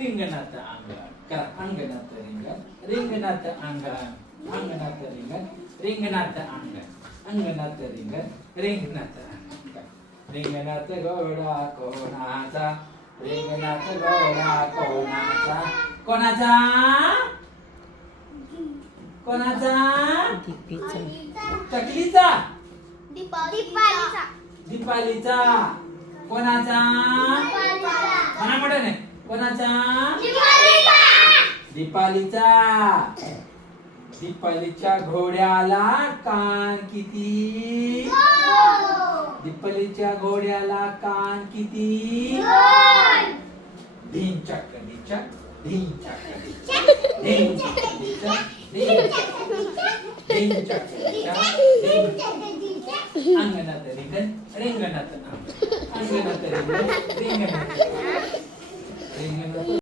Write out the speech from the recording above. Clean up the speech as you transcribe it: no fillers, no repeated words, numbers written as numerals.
रिंगणात अंगण करा अंगणात रिंगण रिंगणात अंगण अंगणात रिंगण रिंगणात अंगण अंगणात रिंगण रिंगणात अंगण रिंगणात घोडा कोणाचा रिंगणात घोडा कोणाचा कोणाचा कोणाचा टकलीचा दीपालीचा कोणाचा म्हणा मोठं नाही कोणाचा दीपालीचा दीपालीच्या घोड्याला कान किती दीपालीच्या घोड्याला कान किती ढिंचक ढिंचक ढिंचक ढिंचक ढिंचक अंगणात रिंगण रिंगणात अंगणात रिंगण रिंगणात